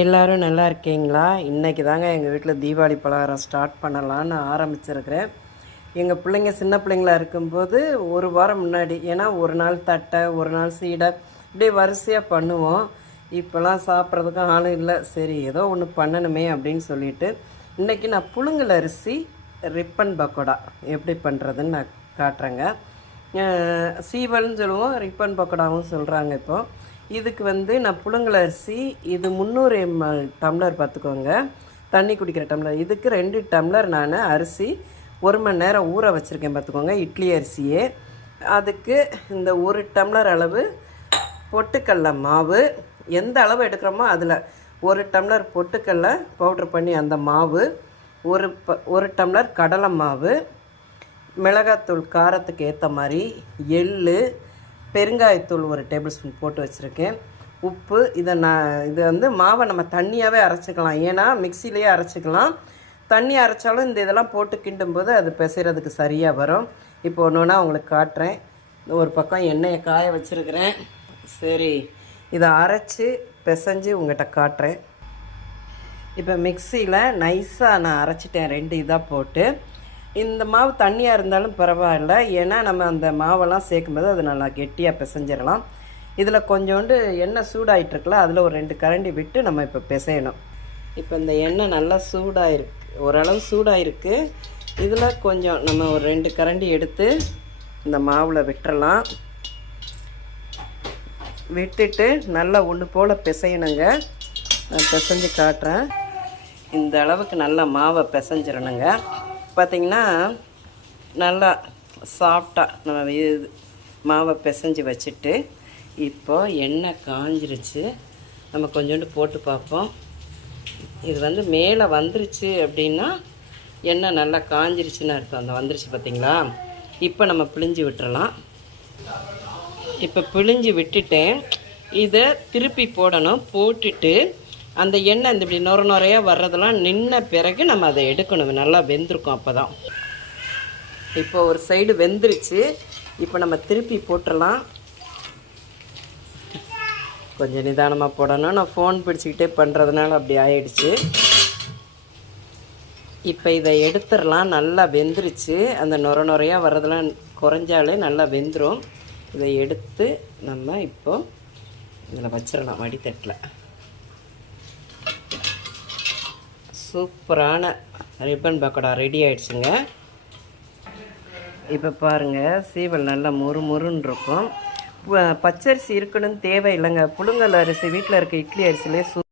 எல்லோரும் நல்லா இருக்கீங்களா? இன்றைக்கி தாங்க எங்கள் வீட்டில் தீபாவளி பலகாரம் ஸ்டார்ட் பண்ணலான்னு ஆரம்பிச்சிருக்கிறேன். எங்கள் பிள்ளைங்க சின்ன பிள்ளைங்களா இருக்கும்போது ஒரு வாரம் முன்னாடி ஏன்னா ஒரு நாள் தட்டை ஒரு நாள் சீடை இப்படி வரிசையாக பண்ணுவோம். இப்போலாம் சாப்பிட்றதுக்கும் ஆளும் இல்லை. சரி ஏதோ ஒன்று பண்ணணுமே அப்படின்னு சொல்லிட்டு இன்றைக்கி நான் புழுங்கல் அரிசி ரிப்பன் பக்கோடா எப்படி பண்ணுறதுன்னு நான் காட்டுறேங்க. சீவல்னு சொல்லுவோம் ரிப்பன் பக்கோடாவும் சொல்கிறாங்க இப்போது இதுக்கு வந்து நான் புழுங்கல் அரிசி இது முந்நூறு எம்எல் டம்ளர் பார்த்துக்கோங்க. தண்ணி குடிக்கிற டம்ளர். இதுக்கு ரெண்டு டம்ளர் நான் அரிசி ஒரு மணி நேரம் ஊற வச்சுருக்கேன் பார்த்துக்கோங்க இட்லி அரிசியே. அதுக்கு இந்த ஒரு டம்ளர் அளவு பொட்டுக்கடல மாவு. எந்த அளவு எடுக்கிறோமோ அதில் ஒரு டம்ளர் பொட்டுக்கடல பவுட்ரு பண்ணி அந்த மாவு ஒரு ப ஒரு டம்ளர் கடலை மாவு மிளகாத்தூள் காரத்துக்கு ஏற்ற மாதிரி எள்ளு பெருங்காயத்தூள் ஒரு டேபிள் ஸ்பூன் போட்டு வச்சுருக்கேன். உப்பு இதை நான் இது வந்து மாவை நம்ம தண்ணியாகவே அரைச்சிக்கலாம். ஏன்னா மிக்சிலேயே அரைச்சிக்கலாம். தண்ணி அரைச்சாலும் இந்த இதெல்லாம் போட்டு கிண்டும்போது அது பிசைறதுக்கு சரியாக வரும். இப்போ ஒன்று ஒன்றா உங்களுக்கு காட்டுறேன். ஒரு பக்கம் எண்ணெயை காய வச்சுருக்கிறேன். சரி இதை அரைச்சி பிசைஞ்சு உங்கள்கிட்ட காட்டுறேன். இப்போ மிக்சியில் நைஸாக நான் அரைச்சிட்டேன். ரெண்டு இதாக போட்டு. இந்த மாவு தண்ணியாக இருந்தாலும் பரவாயில்ல. ஏன்னா நம்ம அந்த மாவெல்லாம் சேர்க்கும்போது அது நல்லா கெட்டியாக பிசைஞ்சிடலாம் இதில் கொஞ்சோண்டு எண்ணெய் சூடாயிட்ருக்குல அதில் ஒரு ரெண்டு கரண்டி விட்டு நம்ம இப்போ பிசையணும். இப்போ இந்த எண்ணெய் நல்லா சூடாகிருக்கு ஓரளவு சூடாகிருக்கு இதில் கொஞ்சம் நம்ம ஒரு ரெண்டு கரண்டி எடுத்து இந்த மாவில் விட்டுறலாம். விட்டுட்டு நல்லா ஒன்று போல் பிசையணுங்க. நான் பிசைஞ்சு காட்டுறேன். இந்த அளவுக்கு நல்லா மாவை பிசைஞ்சிடணுங்க பார்த்திங்கன்னா நல்லா சாஃப்டாக நம்ம இது மாவை பிசைஞ்சு வச்சுட்டு இப்போ எண்ணெய் காஞ்சிருச்சு. நம்ம கொஞ்சோண்டு போட்டு பார்ப்போம். இது வந்து மேலே வந்துருச்சு அப்படின்னா எண்ணெய் நல்லா காஞ்சிருச்சுன்னு அர்த்தம். அந்த வந்துருச்சு பார்த்திங்களா இப்போ நம்ம பிழிஞ்சு விட்டுறலாம். இப்போ பிழிஞ்சு விட்டுட்டேன் இதை திருப்பி போடணும். போட்டுட்டு அந்த எண்ணெய் இந்த இப்படி நொர நுறையாக வர்றதெல்லாம் நின்ன பிறகு நம்ம அதை எடுக்கணும். நல்லா வெந்திருக்கும் அப்போ தான் இப்போ ஒரு சைடு வெந்துருச்சு. இப்போ நம்ம திருப்பி போட்டுடலாம் கொஞ்சம் நிதானமாக போடணும். நான் ஃபோன் பிடிச்சிக்கிட்டே பண்ணுறதுனால அப்படி ஆயிடுச்சு. இப்போ இதை எடுத்துடலாம் நல்லா வெந்துருச்சு. அந்த நுர நுறையாக வர்றதெல்லாம் குறைஞ்சாலே நல்லா வெந்துடும் இதை எடுத்து நம்ம இப்போ இதில் வச்சிடலாம். வடித்தட்டில் சூப்பரான ரிப்பன் பக்கோடா ரெடி ஆயிடுச்சுங்க. இப்போ பாருங்கள் சீவல் நல்லா மொறு மொறுன்னு இருக்கும். பச்சரிசி இருக்கணும்னு தேவையில்லைங்க. புழுங்கல் அரிசி வீட்டில் இருக்க இட்லி அரிசிலே சூ